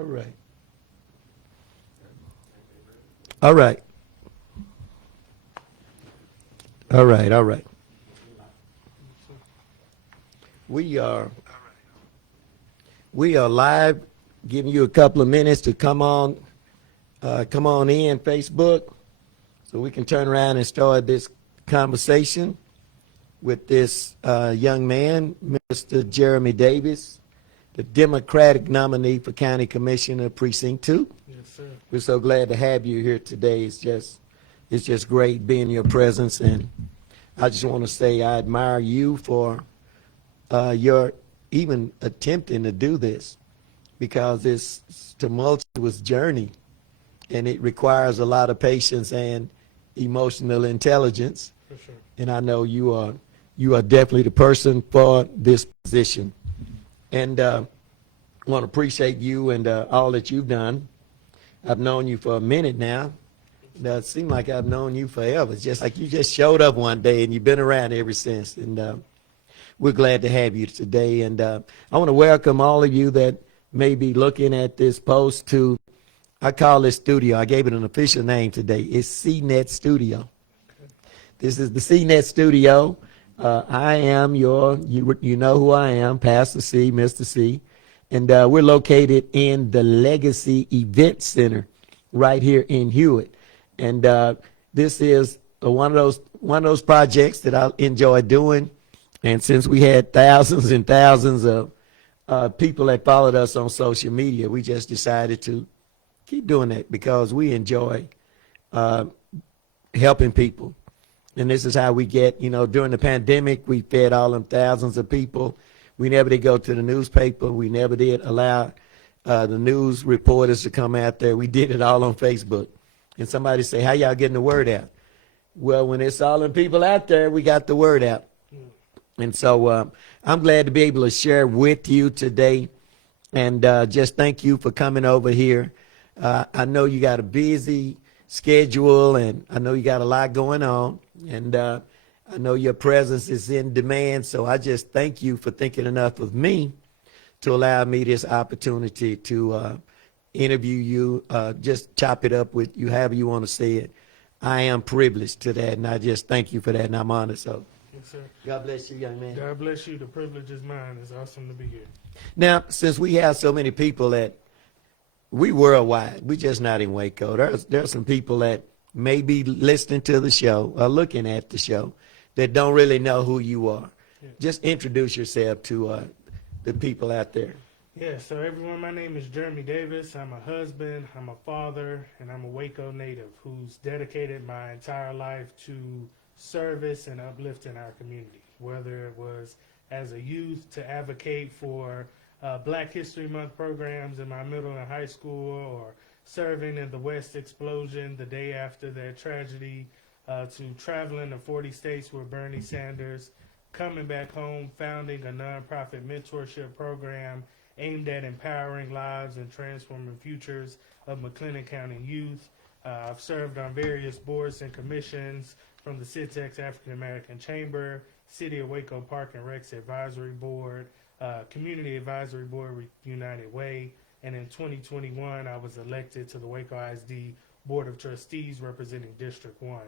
All right. All right. All right. All right. We are we are live, giving you a couple of minutes to come on in Facebook, so we can turn around and start this conversation with this young man, Mr. Jeremy Davis, the Democratic nominee for County Commissioner, Precinct 2. Yes, sir. We're so glad to have you here today. It's just great being in your presence, and I just want to say I admire you for your even attempting to do this, because it's tumultuous journey, and it requires a lot of patience and emotional intelligence. For sure. And I know you are definitely the person for this position. And I want to appreciate you and all that you've done. I've known you for a minute now. It seems like I've known you forever. It's just like you just showed up one day and you've been around ever since. And we're glad to have you today. And I want to welcome all of you that may be looking at this post to, I call this studio, I gave it an official name today. It's CNET Studio. This is the CNET Studio. I am you know who I am, Pastor C, Mr. C. And we're located in the Legacy Event Center right here in Hewitt. And this is one of those projects that I enjoy doing. And since we had thousands and thousands of people that followed us on social media, we just decided to keep doing that because we enjoy helping people. And this is how we get, during the pandemic, we fed all them thousands of people. We never did go to the newspaper. We never did allow the news reporters to come out there. We did it all on Facebook. And somebody say, how y'all getting the word out? Well, when it's all them people out there, we got the word out. And so I'm glad to be able to share with you today. And just thank you for coming over here. I know you got a busy schedule, and I know you got a lot going on. And I know your presence is in demand. So I just thank you for thinking enough of me to allow me this opportunity to interview you, just chop it up with you, however you want to say it. I am privileged to that, and I just thank you for that, and I'm honored. So Yes, sir. God bless you, young man. God bless you. The privilege is mine. It's awesome to be here. Now, since we have so many people that we worldwide, we just not in Waco. There's some people that may be listening to the show or looking at the show that don't really know who you are. Yeah. Just introduce yourself to the people out there. Yeah, so everyone, my name is Jeremy Davis. I'm a husband, I'm a father, and I'm a Waco native who's dedicated my entire life to service and uplifting our community, whether it was as a youth to advocate for Black History Month programs in my middle and high school, or serving in the West explosion the day after that tragedy, to traveling to 40 states with Bernie Sanders, coming back home, founding a nonprofit mentorship program aimed at empowering lives and transforming futures of McLennan County youth. I've served on various boards and commissions from the CITEX African American Chamber, City of Waco Park and Recs Advisory Board, Community Advisory Board United Way, and in 2021 I was elected to the Waco ISD Board of Trustees representing District 1.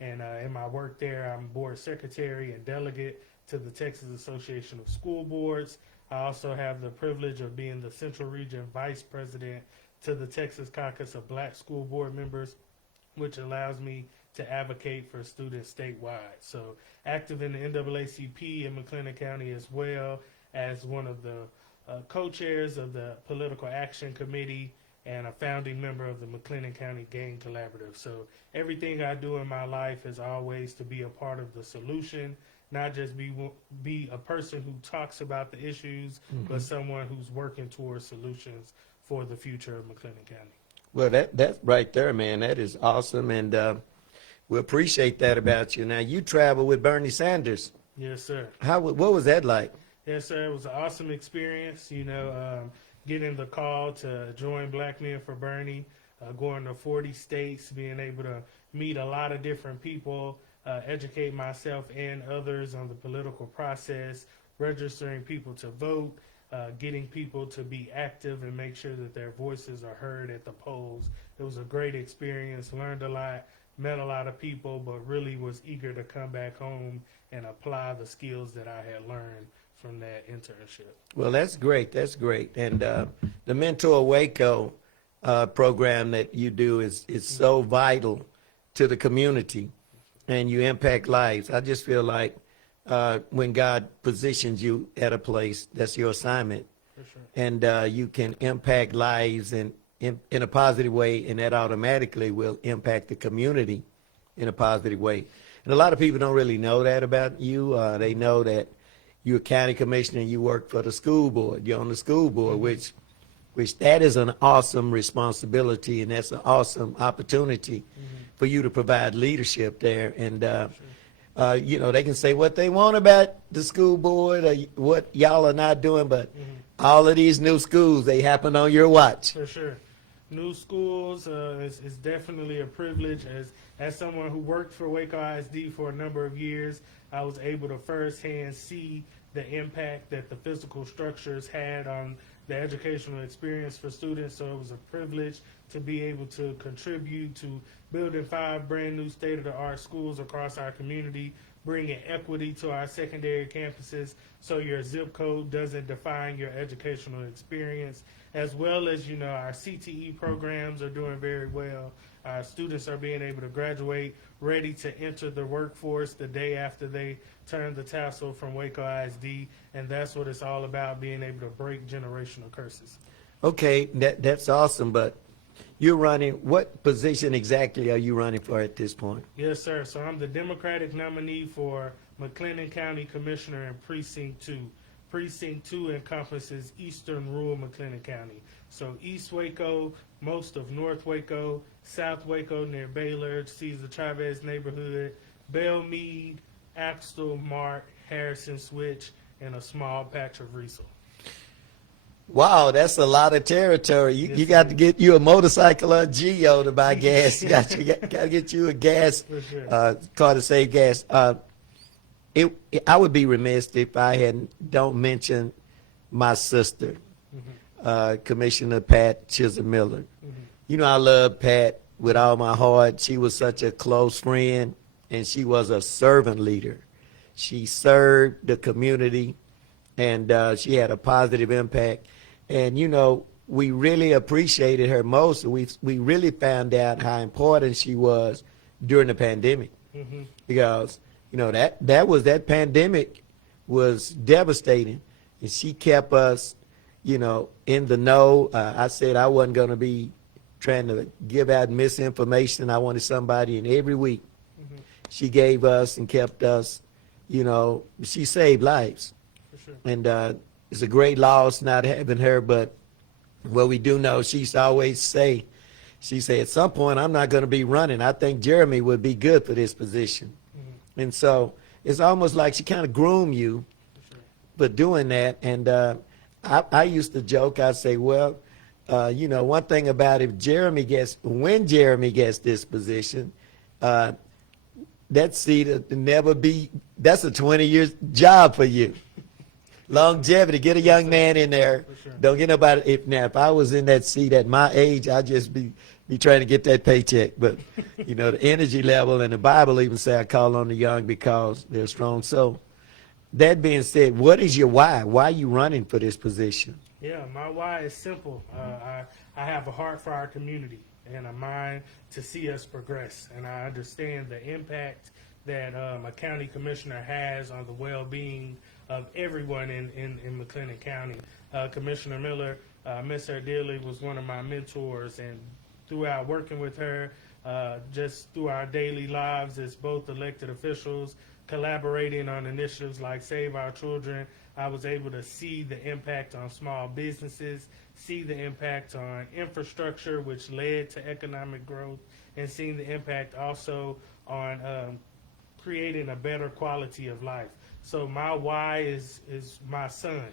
And in my work there, I'm board secretary and delegate to the Texas Association of School Boards. I also have the privilege of being the Central Region Vice President to the Texas Caucus of Black School Board Members, which allows me to advocate for students statewide. So active in the NAACP in McLennan County, as well as one of the co-chairs of the Political Action Committee and a founding member of the McLennan County Gang Collaborative. So everything I do in my life is always to be a part of the solution, not just be a person who talks about the issues, but someone who's working towards solutions for the future of McLennan County. Well, that's right there, man. That is awesome, and we appreciate that about you. Now, you travel with Bernie Sanders. Yes, sir. What was that like? Yes, sir. It was an awesome experience, getting the call to join Black Men for Bernie, going to 40 states, being able to meet a lot of different people, educate myself and others on the political process, registering people to vote, getting people to be active and make sure that their voices are heard at the polls. It was a great experience, learned a lot, met a lot of people, but really was eager to come back home and apply the skills that I had learned from that internship. Well, that's great. That's great. And the Mentor Waco program that you do is so vital to the community, and you impact lives. I just feel like when God positions you at a place, that's your assignment, For sure. and you can impact lives in a positive way, and that automatically will impact the community in a positive way. And a lot of people don't really know that about you. They know that you're a county commissioner and you work for the school board. You're on the school board, which that is an awesome responsibility, and that's an awesome opportunity for you to provide leadership there. And you know, they can say what they want about the school board or what y'all are not doing, but all of these new schools, they happen on your watch. For sure. New schools is definitely a privilege. As someone who worked for Waco ISD for a number of years, I was able to firsthand see the impact that the physical structures had on the educational experience for students. So it was a privilege to be able to contribute to building 5 brand new state-of-the-art schools across our community, bringing equity to our secondary campuses so your zip code doesn't define your educational experience, as well as, you know, our CTE programs are doing very well. Our students are being able to graduate ready to enter the workforce the day after they turn the tassel from Waco ISD, and that's what it's all about, being able to break generational curses. Okay, that's awesome, but you're running, what position exactly are you running for at this point? Yes, sir. So I'm the Democratic nominee for McLennan County Commissioner in Precinct 2. Precinct 2 encompasses eastern rural McLennan County. So East Waco, most of North Waco, South Waco near Baylor, Cesar Chavez neighborhood, Bellmead, Axtell, Mart, Harrison Switch, and a small patch of Riesel. Wow, that's a lot of territory. You Yes, got sir. to get you a motorcycle or a Geo to buy gas. You got to get you a gas For sure. car to save gas. I would be remiss if I don't mention my sister, Commissioner Pat Chisholm Miller. You know, I love Pat with all my heart. She was such a close friend, and she was a servant leader. She served the community, and she had a positive impact. And, you know, we really appreciated her most. We really found out how important she was during the pandemic, because, you know, that pandemic was devastating, and she kept us, you know, in the know. I said I wasn't going to be trying to give out misinformation. I wanted somebody, and every week she gave us and kept us, you know, she saved lives. For sure. And it's a great loss not having her, but what we do know, she used to always say, she said, at some point, I'm not going to be running. I think Jeremy would be good for this position. And so it's almost like she kind of groomed you for doing that. And I used to joke, I say, well, you know, one thing about when Jeremy gets this position, that seat will never be, that's a 20-year job for you. Longevity, get a young man in there. Sure. Don't get nobody. If I was in that seat at my age, I'd just be trying to get that paycheck. But, you know, the energy level, and the Bible even say I call on the young because they're strong. So that being said, what is your why? Why are you running for this position? Yeah, my why is simple. I have a heart for our community and a mind to see us progress. And I understand the impact that a county commissioner has on the well-being of everyone in McLennan County. Commissioner Miller, miss her dearly, was one of my mentors, and throughout working with her, just through our daily lives as both elected officials, collaborating on initiatives like Save Our Children, I was able to see the impact on small businesses, see the impact on infrastructure, which led to economic growth, and seeing the impact also on creating a better quality of life. So my why is my son.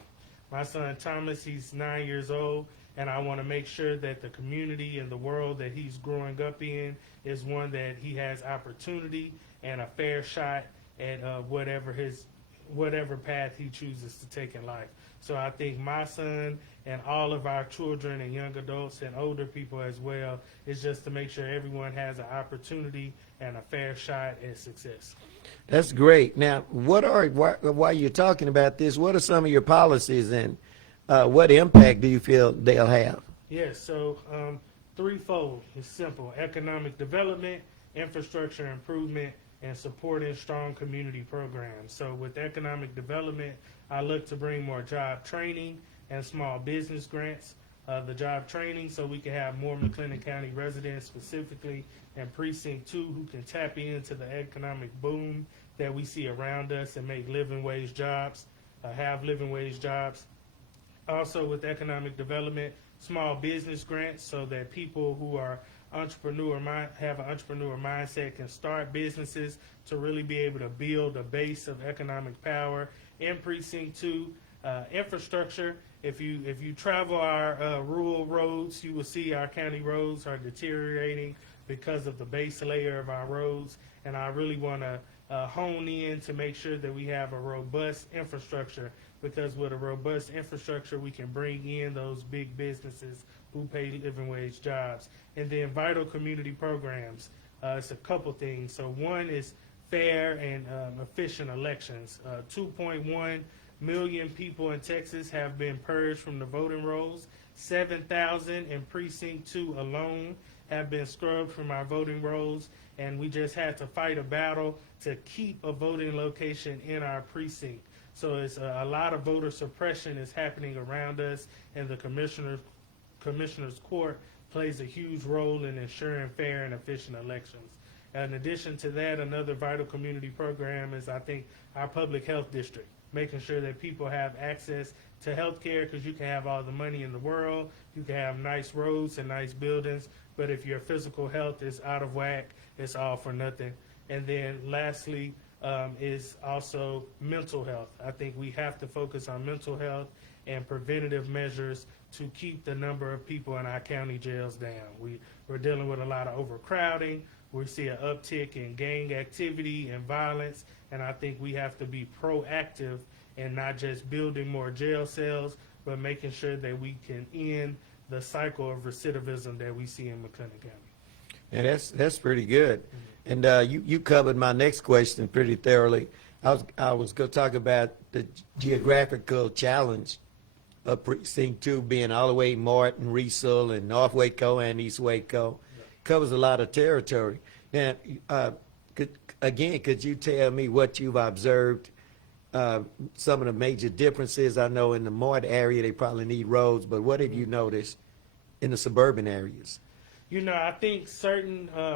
My son Thomas, he's 9 years old, and I want to make sure that the community and the world that he's growing up in is one that he has opportunity and a fair shot at whatever his whatever path he chooses to take in life. So I think my son and all of our children and young adults and older people as well is just to make sure everyone has an opportunity and a fair shot at success. That's great. Now, while you're talking about this, what are some of your policies and what impact do you feel they'll have? Yes, so threefold. It's simple: economic development, infrastructure improvement, and supporting strong community programs. So with economic development, I look to bring more job training and small business grants. The job training so we can have more McLennan County residents, specifically in Precinct 2, who can tap into the economic boom that we see around us and make living wage jobs, have living wage jobs. Also with economic development, small business grants so that people who are have an entrepreneur mindset can start businesses to really be able to build a base of economic power in Precinct 2. Infrastructure, if you travel our rural roads, you will see our county roads are deteriorating because of the base layer of our roads, and I really want to hone in to make sure that we have a robust infrastructure, because with a robust infrastructure we can bring in those big businesses who pay living wage jobs. And then vital community programs, it's a couple things. So one is fair and efficient elections. 2.1 million people in Texas have been purged from the voting rolls. 7,000 in Precinct 2 alone have been scrubbed from our voting rolls, and we just had to fight a battle to keep a voting location in our precinct. So it's a lot of voter suppression is happening around us, and the Commissioner's Court plays a huge role in ensuring fair and efficient elections. In addition to that, another vital community program is, I think, our public health district, making sure that people have access to health care, because you can have all the money in the world, you can have nice roads and nice buildings, but if your physical health is out of whack, it's all for nothing. And then lastly is also mental health. I think we have to focus on mental health and preventative measures to keep the number of people in our county jails down. We're dealing with a lot of overcrowding. We see an uptick in gang activity and violence, and I think we have to be proactive and not just building more jail cells, but making sure that we can end the cycle of recidivism that we see in McLennan County. And that's pretty good. And you covered my next question pretty thoroughly. I was going to talk about the geographical challenge of Precinct 2 being all the way Martin, Riesel, and North Waco and East Waco. Covers a lot of territory. Now, could you tell me what you've observed, some of the major differences? I know in the Martin area they probably need roads, but what have you noticed in the suburban areas? You know, I think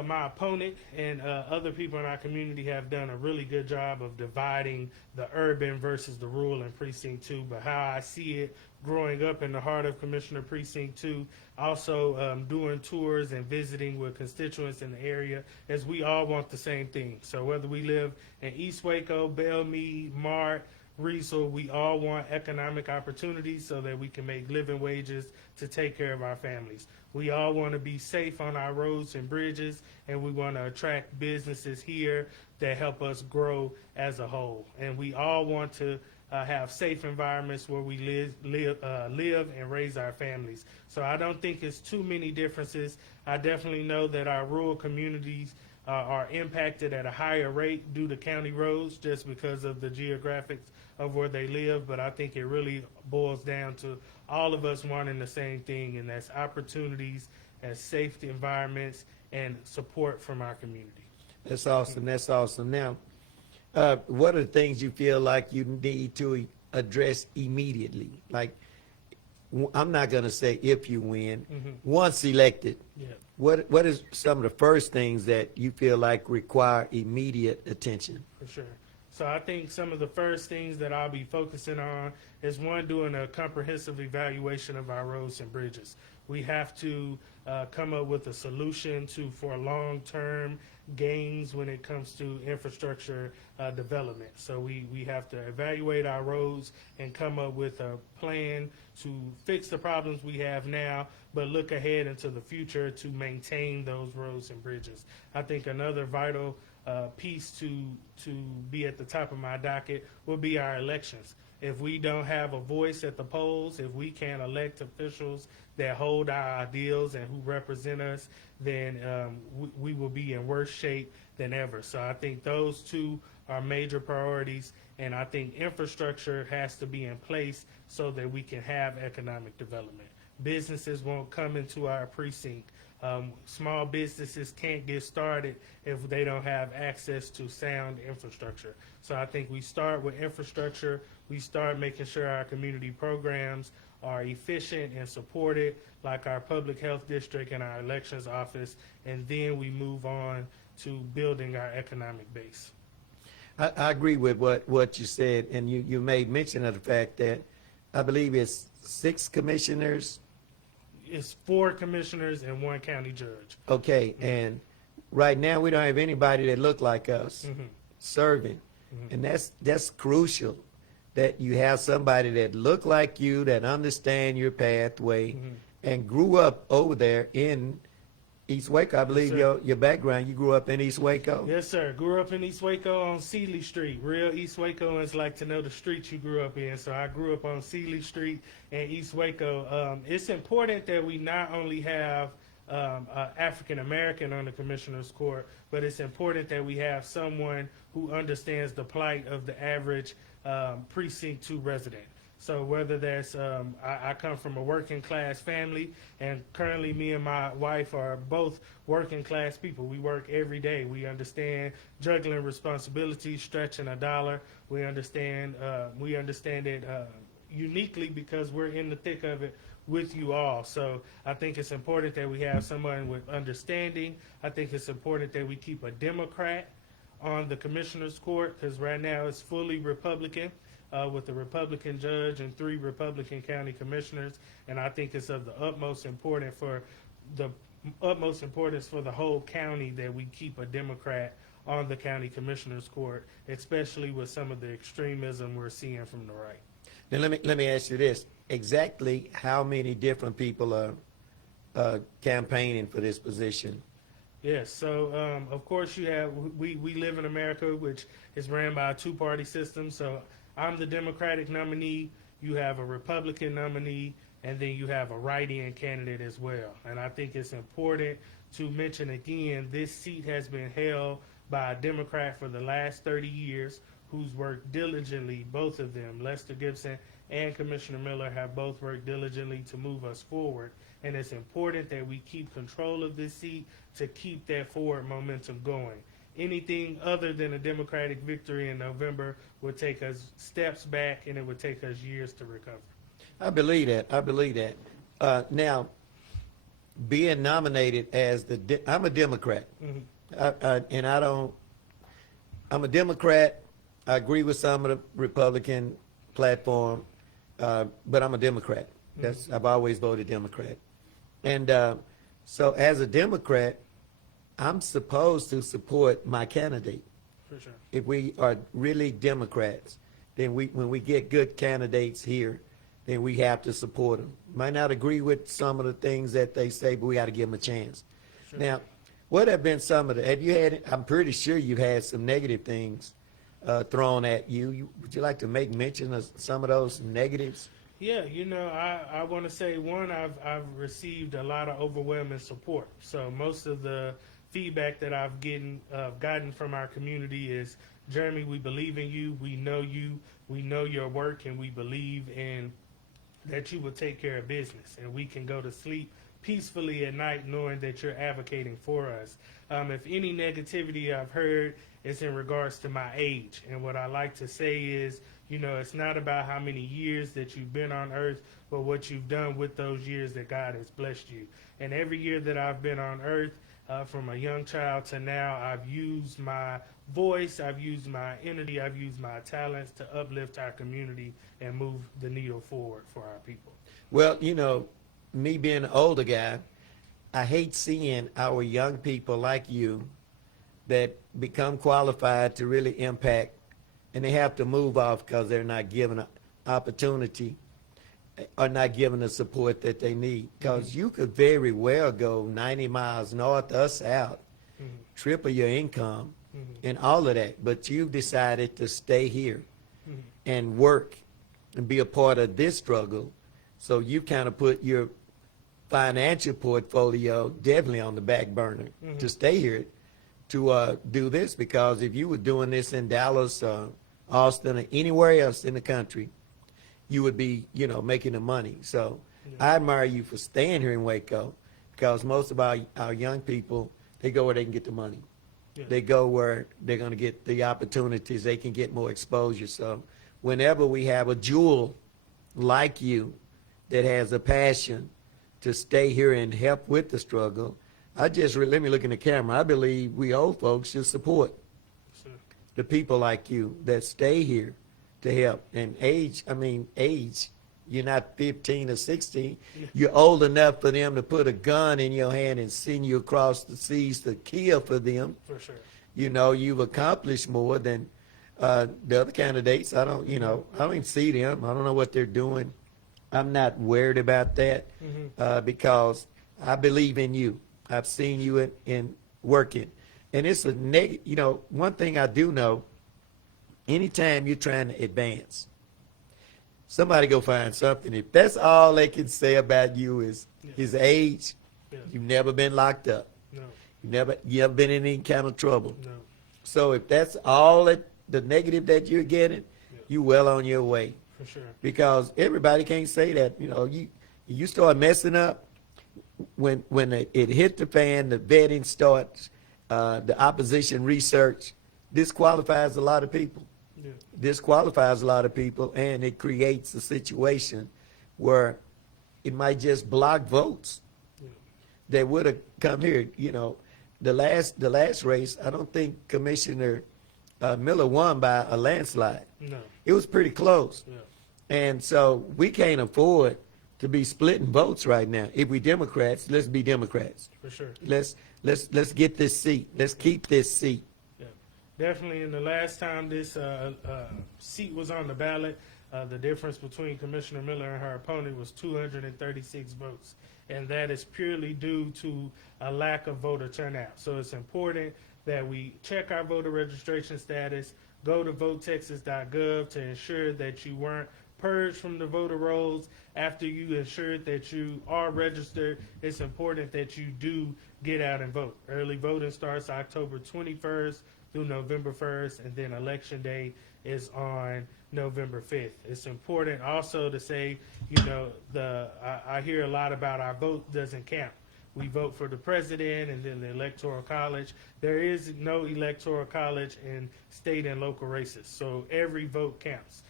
my opponent and other people in our community have done a really good job of dividing the urban versus the rural in Precinct 2. But how I see it growing up in the heart of Commissioner Precinct 2, also doing tours and visiting with constituents in the area, as we all want the same thing. So whether we live in East Waco, Belmead, Mart, Riesel, we all want economic opportunities so that we can make living wages to take care of our families. We all want to be safe on our roads and bridges, and we want to attract businesses here that help us grow as a whole. And we all want to have safe environments where we live and raise our families. So I don't think it's too many differences. I definitely know that our rural communities are impacted at a higher rate due to county roads just because of the geographics of where they live, but I think it really boils down to all of us wanting the same thing, and that's opportunities and safety environments and support from our community. That's awesome. That's awesome. Now, what are the things you feel like you need to address immediately? Like, I'm not going to say if you win. Once elected, what is some of the first things that you feel like require immediate attention? For sure. So I think some of the first things that I'll be focusing on is, one, doing a comprehensive evaluation of our roads and bridges. We have to come up with a solution for long-term gains when it comes to infrastructure development. So we have to evaluate our roads and come up with a plan to fix the problems we have now, but look ahead into the future to maintain those roads and bridges. I think another vital piece to be at the top of my docket will be our elections. If we don't have a voice at the polls, if we can't elect officials that hold our ideals and who represent us, then we will be in worse shape than ever. So I think those two are major priorities, and I think infrastructure has to be in place so that we can have economic development. Businesses won't come into our precinct. Small businesses can't get started if they don't have access to sound infrastructure. So I think we start with infrastructure. We start making sure our community programs are efficient and supported, like our public health district and our elections office, and then we move on to building our economic base. I agree with what you said, and you made mention of the fact that I believe it's 6 commissioners. It's 4 commissioners and 1 county judge. Okay, and right now we don't have anybody that look like us serving, and that's crucial, that you have somebody that look like you, that understand your pathway, and grew up over there in East Waco. I believe your background, you grew up in East Waco. Yes, sir. Grew up in East Waco on Sealy Street. Real East Wacoans like to know the streets you grew up in. So I grew up on Sealy Street and East Waco. It's important that we not only have African American on the commissioner's court, but it's important that we have someone who understands the plight of the average precinct 2 resident. So whether that's, I come from a working class family, and currently me and my wife are both working class people. We work every day. We understand juggling responsibilities, stretching a dollar. We understand it uniquely because we're in the thick of it with you all. So I think it's important that we have someone with understanding. I think it's important that we keep a Democrat on the commissioner's court, because right now it's fully Republican. With a Republican judge and 3 Republican county commissioners, and I think it's of the utmost importance for the whole county that we keep a Democrat on the county commissioner's court, especially with some of the extremism we're seeing from the right. Now let me ask you this: exactly how many different people are campaigning for this position? Yes, so of course we live in America, which is ran by a 2-party system. So I'm the Democratic nominee, you have a Republican nominee, and then you have a write-in candidate as well. And I think it's important to mention again, this seat has been held by a Democrat for the last 30 years who's worked diligently, both of them, Lester Gibson and Commissioner Miller, have both worked diligently to move us forward. And it's important that we keep control of this seat to keep that forward momentum going. Anything other than a Democratic victory in November would take us steps back, and it would take us years to recover. I believe that. Now, being nominated as I'm a Democrat, I'm a Democrat. I agree with some of the Republican platform, but I'm a Democrat. I've always voted Democrat. And so as a Democrat, I'm supposed to support my candidate. For sure. If we are really Democrats, then when we get good candidates here, then we have to support them. Might not agree with some of the things that they say, but we got to give them a chance. Sure. Now, what have been some of I'm pretty sure you've had some negative things thrown at you. Would you like to make mention of some of those negatives? Yeah, I want to say, one, I've received a lot of overwhelming support. So most of the feedback that I've gotten from our community is, Jeremy, we believe in you, we know your work, and we believe in that you will take care of business, and we can go to sleep peacefully at night knowing that you're advocating for us. If any negativity I've heard is in regards to my age, and what I like to say is, it's not about how many years that you've been on earth, but what you've done with those years that God has blessed you. And every year that I've been on earth, from a young child to now, I've used my voice, I've used my energy, I've used my talents to uplift our community and move the needle forward for our people. Well, me being an older guy, I hate seeing our young people like you that become qualified to really impact, and they have to move off because they're not given an opportunity or not given the support that they need. Because you could very well go 90 miles north or south, triple your income, and all of that. But you've decided to stay here and work and be a part of this struggle. So you kind of put your financial portfolio definitely on the back burner to stay here to do this, because if you were doing this in Dallas, Austin, or anywhere else in the country, you would be, making the money. So I admire you for staying here in Waco, because most of our young people, they go where they can get the money. Yeah. They go where they're going to get the opportunities. They can get more exposure. So whenever we have a jewel like you that has a passion to stay here and help with the struggle, let me look in the camera. I believe we old folks should support the people like you that stay here to help. And age, you're not 15 or 16. You're old enough for them to put a gun in your hand and send you across the seas to kill for them. For sure. You've accomplished more than the other candidates. I don't even see them. I don't know what they're doing. I'm not worried about that because I believe in you. I've seen you in working. And it's a negative, one thing I do know, anytime you're trying to advance, somebody go find something. If that's all they can say about you is his age, you've never been locked up. No. You never been in any kind of trouble. No. So if that's all the negative that you're getting, you're well on your way. For sure. Because everybody can't say that. You start messing up when it hit the fan, the vetting starts, the opposition research disqualifies a lot of people. Yeah. Disqualifies a lot of people, and it creates a situation where it might just block votes that would have come here. The last race, I don't think Commissioner Miller won by a landslide. No. It was pretty close. Yeah. And so we can't afford to be splitting votes right now. If we Democrats, let's be Democrats. For sure. Let's get this seat. Let's keep this seat. Yeah. Definitely. In the last time this seat was on the ballot, the difference between Commissioner Miller and her opponent was 236 votes. And that is purely due to a lack of voter turnout. So it's important that we check our voter registration status, go to votetexas.gov to ensure that you weren't purged from the voter rolls. After you ensured that you are registered, it's important that you do get out and vote. Early voting starts October 21st through November 1st, and then Election Day is on November 5th. It's important also to say, I hear a lot about our vote doesn't count. We vote for the president and then the electoral college. There is no electoral college in state and local races, so every vote counts.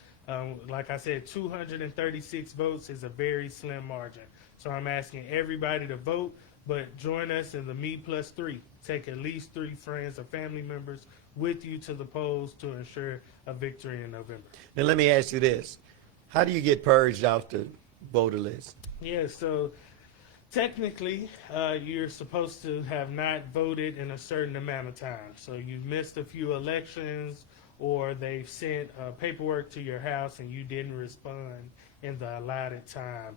Like I said, 236 votes is a very slim margin. So I'm asking everybody to vote, but join us in the Me+3. Take at least 3 friends or family members with you to the polls to ensure a victory in November. Now let me ask you this. How do you get purged off the voter list? Yeah, so technically, you're supposed to have not voted in a certain amount of time. So you've missed a few elections, or they've sent paperwork to your house and you didn't respond in the allotted time.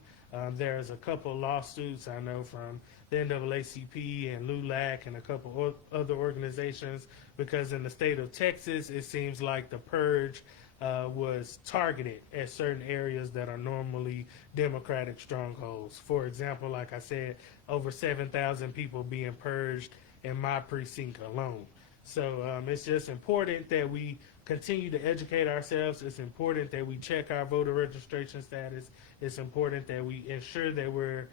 There's a couple lawsuits I know from the NAACP and LULAC and a couple other organizations, because in the state of Texas, it seems like the purge was targeted at certain areas that are normally Democratic strongholds. For example, like I said, over 7,000 people being purged in my precinct alone. So it's just important that we continue to educate ourselves. It's important that we check our voter registration status. It's important that we ensure that we're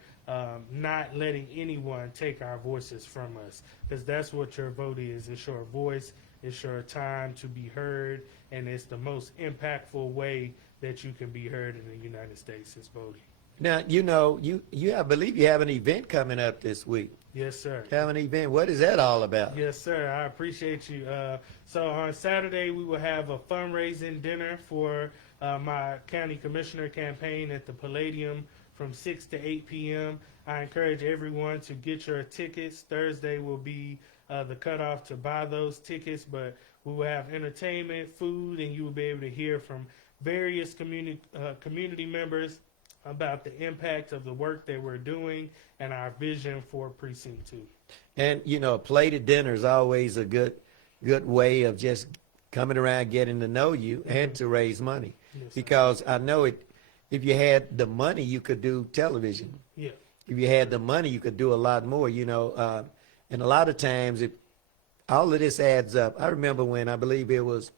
not letting anyone take our voices from us, because that's what your vote is. It's your voice. It's your time to be heard, and it's the most impactful way that you can be heard in the United States is voting. Now, I believe you have an event coming up this week. Yes, sir. Have an event. What is that all about? Yes, sir. I appreciate you. So on Saturday, we will have a fundraising dinner for my county commissioner campaign at the Palladium from 6 to 8 p.m. I encourage everyone to get your tickets. Thursday will be the cutoff to buy those tickets, but we will have entertainment, food, and you will be able to hear from various community members about the impact of the work that we're doing and our vision for Precinct 2. And, a plated dinner is always a good good way of just coming around, getting to know you, and to raise money. Yes, sir. Because I know it. If you had the money, you could do television. Yeah. If you had the money, you could do a lot more. And a lot of times, if all of this adds up. I remember when I believe it was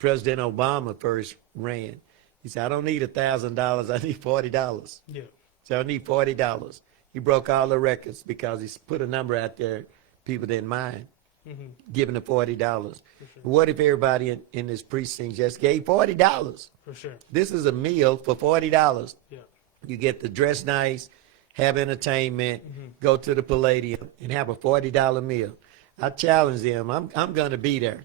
President Obama first ran. He said, "I don't need $1,000. I need $40." Yeah. So I need $40. He broke all the records because he put a number out there people didn't mind giving the $40. For sure. What if everybody in this precinct just gave $40? For sure. This is a meal for $40. Yeah. You get to dress nice, have entertainment, go to the Palladium, and have a $40 meal. I challenge them. I'm going to be there.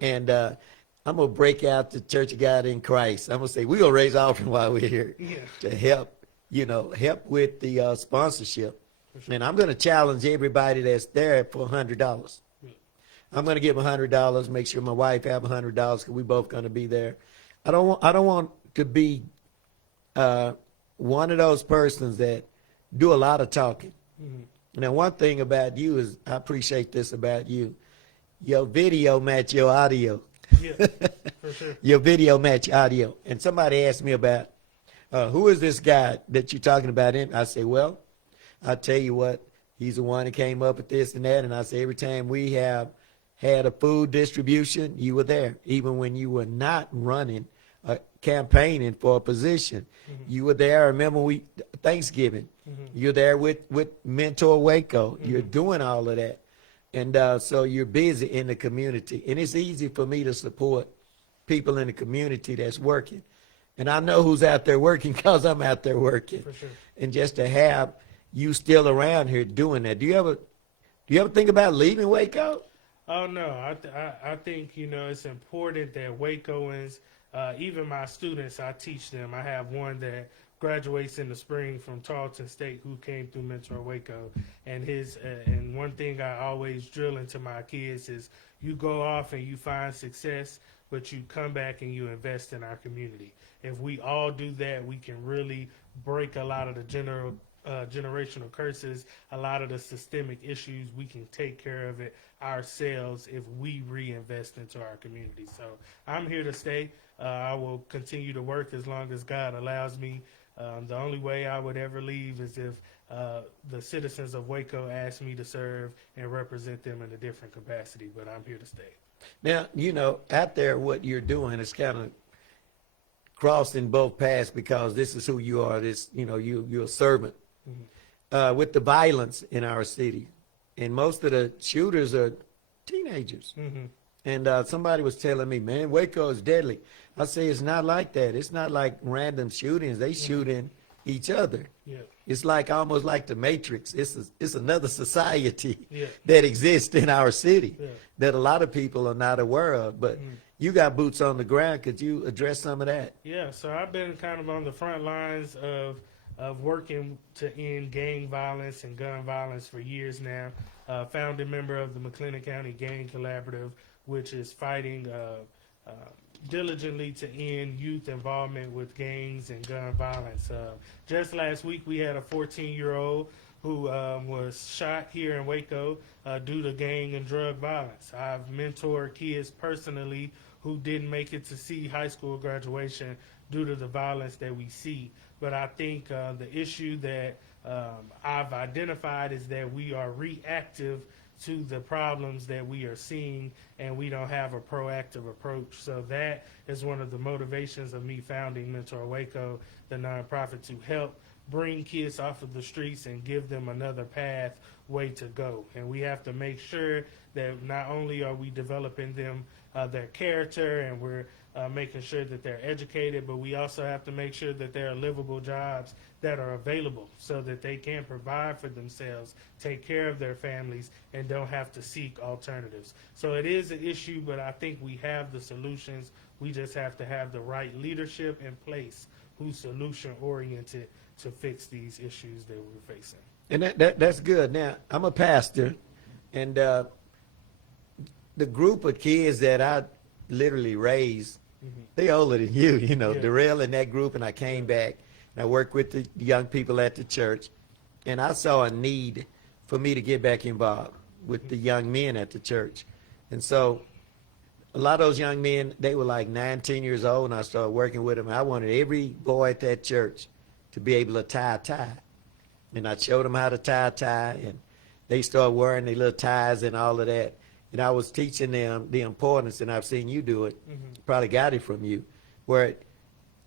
And I'm going to break out the Church of God in Christ. I'm going to say, we're going to raise offering while we're here to help with the sponsorship. Sure. And I'm going to challenge everybody that's there for $100. I'm going to give $100, make sure my wife have $100 because we both going to be there. I don't want to be one of those persons that do a lot of talking. Now, one thing about you is, I appreciate this about you. Your video match your audio. Yeah, for sure. Your video match audio. And somebody asked me about, who is this guy that you're talking about? I say, well, I'll tell you what, he's the one that came up with this and that. And I say, every time we have had a food distribution, you were there. Even when you were not running, campaigning for a position, you were there. I remember Thanksgiving, you're there with Mentor Waco. You're doing all of that. And so you're busy in the community. And it's easy for me to support people in the community that's working. And I know who's out there working because I'm out there working. For sure. And just to have you still around here doing that. Do you ever think about leaving Waco? Oh no, I think it's important that Wacoans, even my students, I teach them. I have one that graduates in the spring from Tarleton State who came through Mentor Waco, and and one thing I always drill into my kids is you go off and you find success, but you come back and you invest in our community. If we all do that, we can really break a lot of the generational curses, a lot of the systemic issues. We can take care of it ourselves if we reinvest into our community. So I'm here to stay. I will continue to work as long as God allows me. The only way I would ever leave is if the citizens of Waco ask me to serve and represent them in a different capacity, but I'm here to stay. Now, out there, what you're doing is kind of crossing both paths because this is who you are. You're a servant. With the violence in our city, and most of the shooters are teenagers. And somebody was telling me, man, Waco is deadly. I say it's not like that. It's not like random shootings. They shooting each other. Yeah. It's like almost like the Matrix. It's another society Yeah. that exists in our city Yeah. that a lot of people are not aware of. But you got boots on the ground. Could you address some of that? Yeah, so I've been kind of on the front lines of working to end gang violence and gun violence for years now. Founding member of the McLennan County Gang Collaborative, which is fighting diligently to end youth involvement with gangs and gun violence. Just last week, we had a 14-year-old who was shot here in Waco due to gang and drug violence. I've mentored kids personally who didn't make it to see high school graduation due to the violence that we see. But I think the issue that I've identified is that we are reactive to the problems that we are seeing, and we don't have a proactive approach. So that is one of the motivations of me founding Mentor Waco, the nonprofit, to help bring kids off of the streets and give them another pathway to go. And we have to make sure that not only are we developing them their character, and we're making sure that they're educated, but we also have to make sure that there are livable jobs that are available so that they can provide for themselves, take care of their families, and don't have to seek alternatives. So it is an issue, but I think we have the solutions. We just have to have the right leadership in place who's solution-oriented to fix these issues that we're facing. And that's good. Now, I'm a pastor, and the group of kids that I literally raised, they older than you, Darrell and that group, and I came back, and I worked with the young people at the church, and I saw a need for me to get back involved with the young men at the church. And so a lot of those young men, they were like 19 years old, and I started working with them. I wanted every boy at that church to be able to tie a tie. And I showed them how to tie a tie, and they started wearing their little ties and all of that. And I was teaching them the importance, and I've seen you do it, probably got it from you, where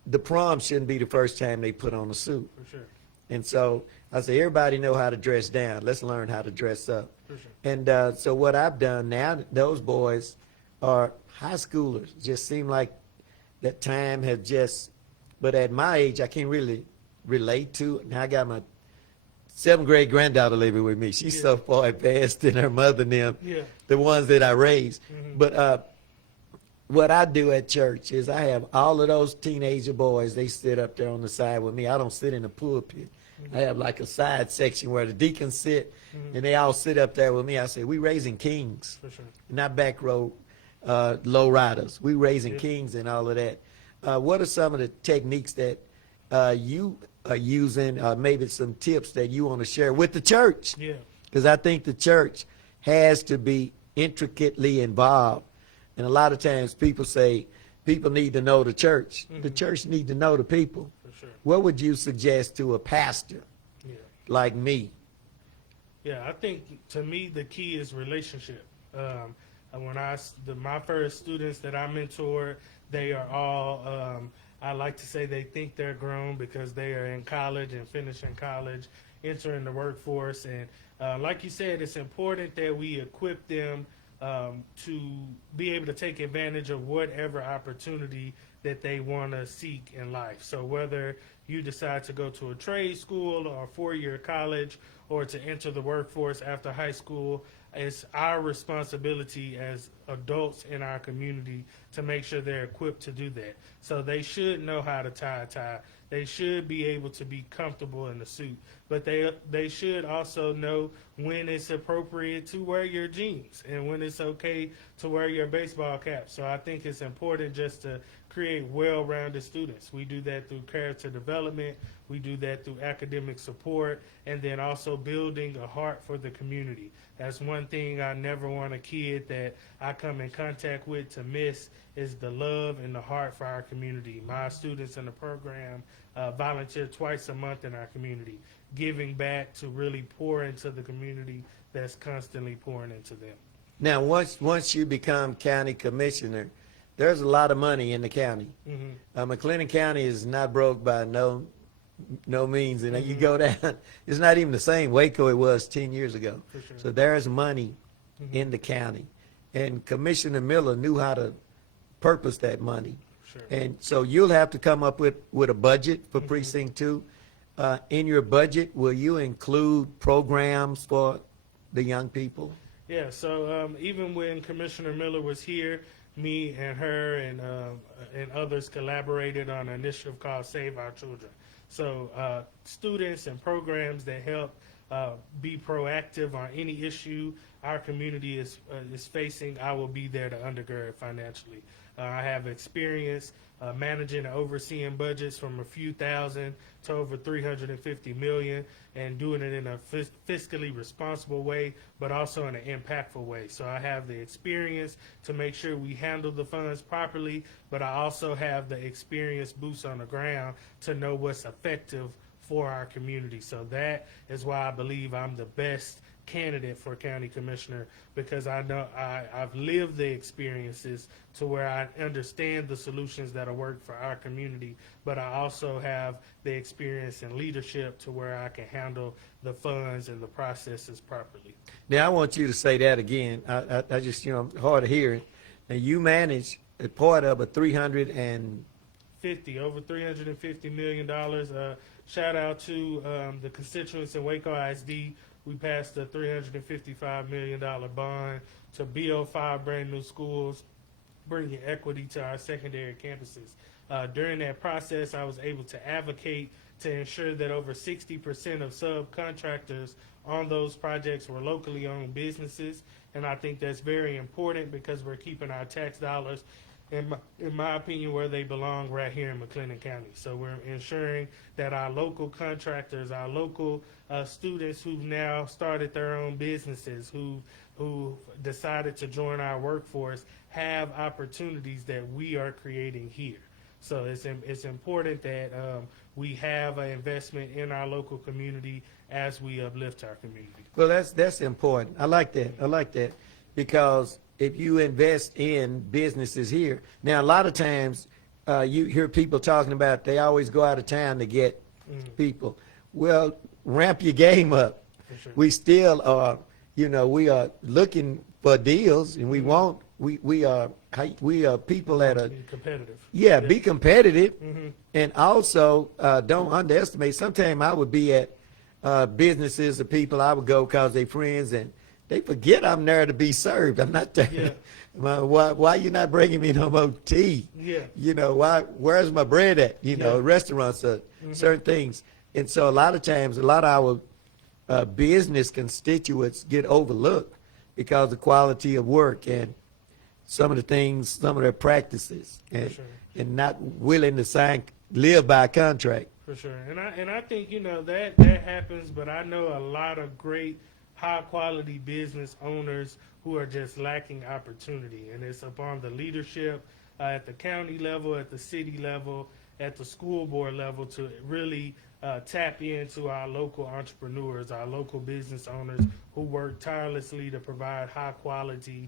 the prom shouldn't be the first time they put on a suit. For sure. And so I say, everybody know how to dress down. Let's learn how to dress up. For sure. And so what I've done now, those boys are high schoolers. Just seem like that time has just, but at my age, I can't really relate to it. Now I got my 7th grade granddaughter living with me. She's so far advanced than her mother and them, the ones that I raised. But what I do at church is I have all of those teenager boys, they sit up there on the side with me. I don't sit in the pulpit. I have like a side section where the deacons sit, and they all sit up there with me. I say, we raising kings, For sure. not back row low riders. We raising kings and all of that. What are some of the techniques that you are using, maybe some tips that you want to share with the church? Yeah. Because I think the church has to be intricately involved. And a lot of times people say people need to know the church. The church need to know the people. For sure. What would you suggest to a pastor Yeah. like me? Yeah, I think to me the key is relationship. When my first students that I mentor, they are all, I like to say they think they're grown because they are in college and finishing college, entering the workforce. And like you said, it's important that we equip them to be able to take advantage of whatever opportunity that they want to seek in life. So whether you decide to go to a trade school or a 4-year college or to enter the workforce after high school, it's our responsibility as adults in our community to make sure they're equipped to do that. So they should know how to tie a tie. They should be able to be comfortable in the suit, but they should also know when it's appropriate to wear your jeans and when it's okay to wear your baseball cap. So I think it's important just to create well-rounded students. We do that through character development. We do that through academic support, and then also building a heart for the community. That's one thing I never want a kid that I come in contact with to miss is the love and the heart for our community. My students in the program volunteer twice a month in our community, giving back to really pour into the community that's constantly pouring into them. Now, once you become county commissioner, there's a lot of money in the county. McLennan County is not broke by no means, and you go down, it's not even the same Waco it was 10 years ago. For sure. So there's money in the county, and Commissioner Miller knew how to purpose that money. Sure. And so you'll have to come up with a budget for Precinct 2. In your budget, will you include programs for the young people? Yeah, so even when Commissioner Miller was here, me and her and others collaborated on an initiative called Save Our Children. So students and programs that help be proactive on any issue our community is facing, I will be there to undergird financially. I have experience managing and overseeing budgets from a few thousand to over 350 million, and doing it in a fiscally responsible way, but also in an impactful way. So I have the experience to make sure we handle the funds properly, but I also have the experience boots on the ground to know what's effective for our community. So that is why I believe I'm the best candidate for county commissioner, because I know I've lived the experiences to where I understand the solutions that'll work for our community, but I also have the experience in leadership to where I can handle the funds and the processes properly. Now, I want you to say that again. I just, hard to hear it. Now, you manage a part of a over $350 million. Shout out to the constituents in Waco ISD. We passed a $355 million bond to build 5 brand new schools, bringing equity to our secondary campuses. During that process, I was able to advocate to ensure that over 60% of subcontractors on those projects were locally owned businesses. And I think that's very important because we're keeping our tax dollars in my opinion, where they belong right here in McLennan County. So we're ensuring that our local contractors, our local students who've now started their own businesses, who decided to join our workforce, have opportunities that we are creating here. So it's important that we have an investment in our local community as we uplift our community. Well, that's important. I like that. I like that because if you invest in businesses here, now a lot of times you hear people talking about they always go out of town to get people. Well, ramp your game up. For sure. We still are, we are looking for deals, and we want we are people that are Be competitive. be competitive, Mhm. and also don't underestimate. Sometimes I would be at businesses or people I would go because they friends and they forget I'm there to be served. I'm not there. Yeah. Why you not bringing me no more tea? Yeah. Where's my bread at? Yeah. Restaurants, certain things. And so a lot of times, a lot of our business constituents get overlooked because of the quality of work and some of the things, some of their practices, and sure. and not willing to live by contract. For sure, and I think that happens, but I know a lot of great, high quality business owners who are just lacking opportunity, and it's upon the leadership at the county level, at the city level, at the school board level to really tap into our local entrepreneurs, our local business owners who work tirelessly to provide high quality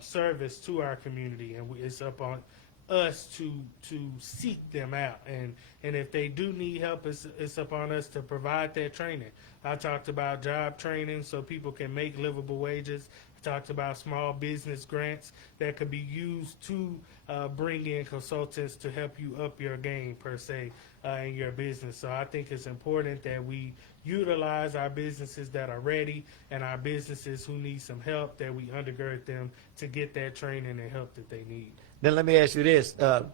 service to our community, and it's up on us to seek them out, and if they do need help, it's upon us to provide that training. I talked about job training so people can make livable wages. I talked about small business grants that could be used to bring in consultants to help you up your game per se in your business. So I think it's important that we utilize our businesses that are ready and our businesses who need some help, that we undergird them to get that training and help that they need. Now let me ask you this. I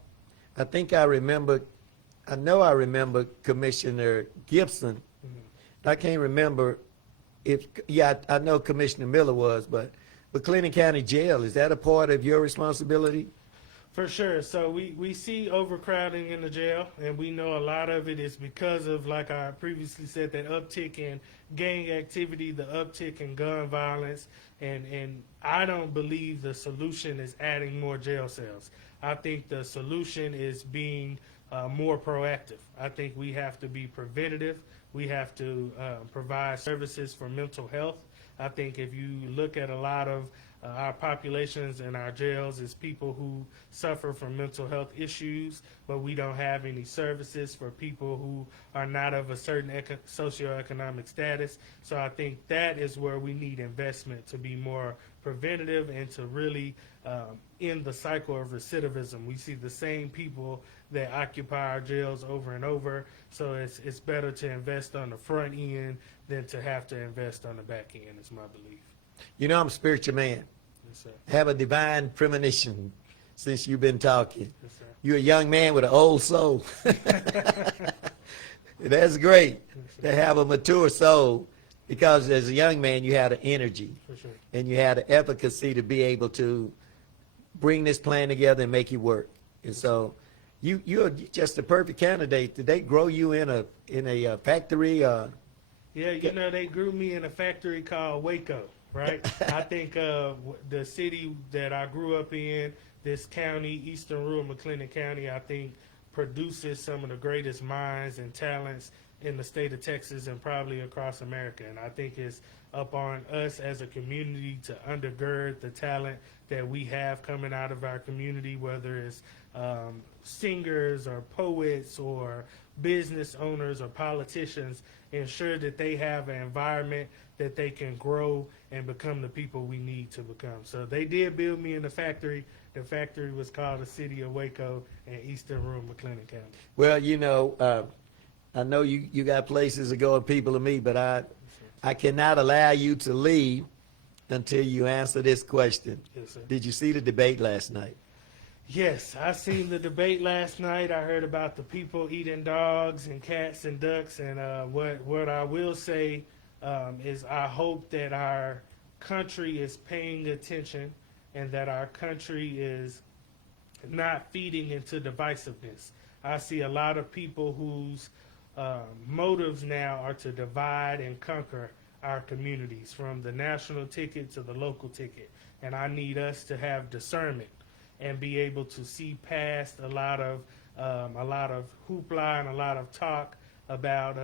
know I remember Commissioner Gibson. I can't remember I know Commissioner Miller was, but McLennan County Jail, is that a part of your responsibility? For sure. So we see overcrowding in the jail, and we know a lot of it is because of, like I previously said, that uptick in gang activity, the uptick in gun violence, and I don't believe the solution is adding more jail cells. I think the solution is being more proactive. I think we have to be preventative. We have to provide services for mental health. I think if you look at a lot of our populations in our jails is people who suffer from mental health issues, but we don't have any services for people who are not of a certain socioeconomic status. So I think that is where we need investment to be more preventative and to really end the cycle of recidivism. We see the same people that occupy our jails over and over, so it's better to invest on the front end than to have to invest on the back end, is my belief. I'm a spiritual man. Yes, sir. Have a divine premonition since you've been talking. Yes, sir. You're a young man with an old soul. That's great to have a mature soul, because as a young man you had the energy For sure. and you had the efficacy to be able to bring this plan together and make it work. And so you're just the perfect candidate. Did they grow you in a factory? Yeah, they grew me in a factory called Waco, right? I think the city that I grew up in, this county, Eastern Rural McLennan County, I think produces some of the greatest minds and talents in the state of Texas and probably across America. And I think it's up on us as a community to undergird the talent that we have coming out of our community, whether it's singers or poets or business owners or politicians, ensure that they have an environment that they can grow and become the people we need to become. So they did build me in the factory. The factory was called the City of Waco in Eastern Rural McLennan County. Well, I know you got places to go and people to meet, but I cannot allow you to leave until you answer this question. Yes, sir. Did you see the debate last night? Yes, I seen the debate last night. I heard about the people eating dogs and cats and ducks, and what I will say is I hope that our country is paying attention and that our country is not feeding into divisiveness. I see a lot of people whose motives now are to divide and conquer our communities, from the national ticket to the local ticket. And I need us to have discernment and be able to see past a lot of hoopla and a lot of talk about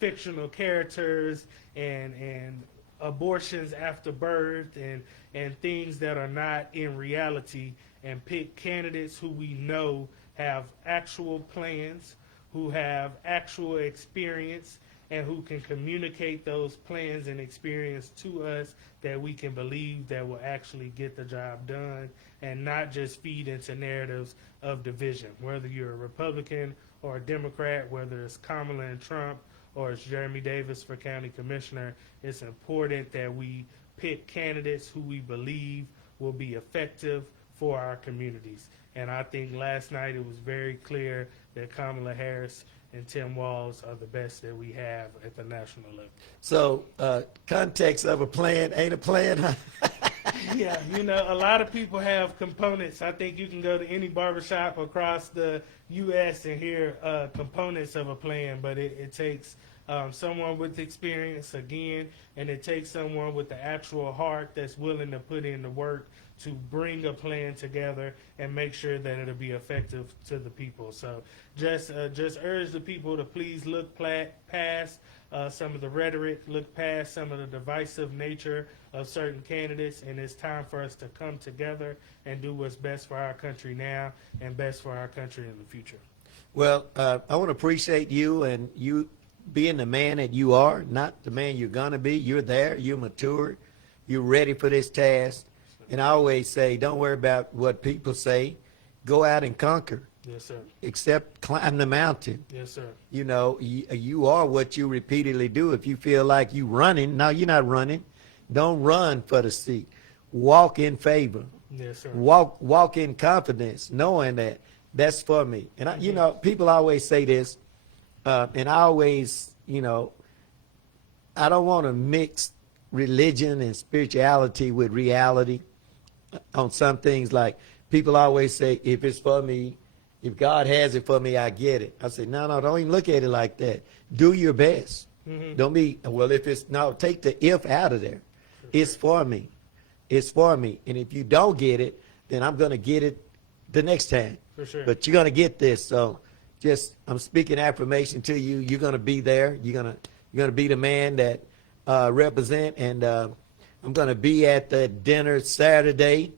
fictional characters and abortions after birth and things that are not in reality, and pick candidates who we know have actual plans, who have actual experience, and who can communicate those plans and experience to us that we can believe that will actually get the job done, and not just feed into narratives of division. Whether you're a Republican or a Democrat, whether it's Kamala and Trump or it's Jeremy Davis for county commissioner, it's important that we pick candidates who we believe will be effective for our communities. And I think last night it was very clear that Kamala Harris and Tim Walz are the best that we have at the national level. So, context of a plan ain't a plan, huh? Yeah, you know, a lot of people have components. I think you can go to any barbershop across the U.S. and hear components of a plan, but it takes someone with experience, again, and it takes someone with the actual heart that's willing to put in the work to bring a plan together and make sure that it'll be effective to the people. So just urge the people to please look past some of the rhetoric, look past some of the divisive nature of certain candidates, and it's time for us to come together and do what's best for our country now and best for our country in the future. Well, I want to appreciate you and you being the man that you are, not the man you're going to be. You're there, you're mature, you're ready for this task. And I always say, don't worry about what people say. Go out and conquer. Yes, sir. Except climb the mountain. Yes, sir. You know, you are what you repeatedly do. If you feel like you running, no, you're not running. Don't run for the seat. Walk in favor. Yes, sir. Walk in confidence, knowing that that's for me. And I, you know, people always say this, and I always, you know, I don't want to mix religion and spirituality with reality on some things. Like people always say, if it's for me, if God has it for me, I get it. I say, no, don't even look at it like that. Do your best. Don't be, well, if it's, no, take the if out of there. It's for me. It's for me. And if you don't get it, then I'm going to get it the next time. For sure. But you're going to get this. So just, I'm speaking affirmation to you. You're going to be there. You're going to be the man that represent. And I'm going to be at the dinner Saturday.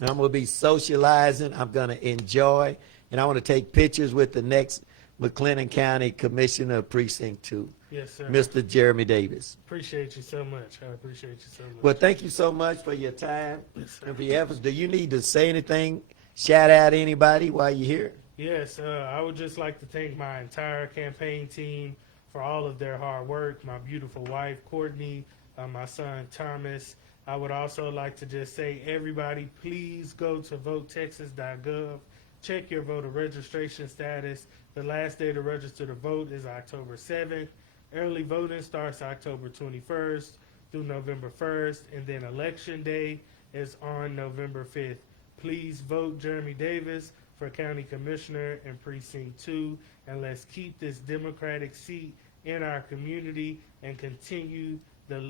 And I'm going to be socializing. I'm going to enjoy. And I want to take pictures with the next McLennan County Commissioner of Precinct 2. Yes, sir. Mr. Jeremy Davis. Appreciate you so much. I appreciate you so much. Well, thank you so much for your time Yes, sir. and for your efforts. Do you need to say anything, shout out anybody while you're here? Yes, I would just like to thank my entire campaign team for all of their hard work, my beautiful wife, Courtney, my son, Thomas. I would also like to just say, everybody, please go to votetexas.gov. Check your voter registration status. The last day to register to vote is October 7th. Early voting starts October 21st through November 1st, and then Election Day is on November 5th. Please vote Jeremy Davis for County Commissioner in Precinct 2, and let's keep this Democratic seat in our community and continue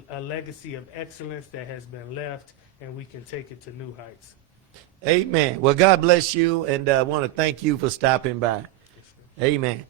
a legacy of excellence that has been left, and we can take it to new heights. Amen. Well, God bless you, and I want to thank you for stopping by. Amen.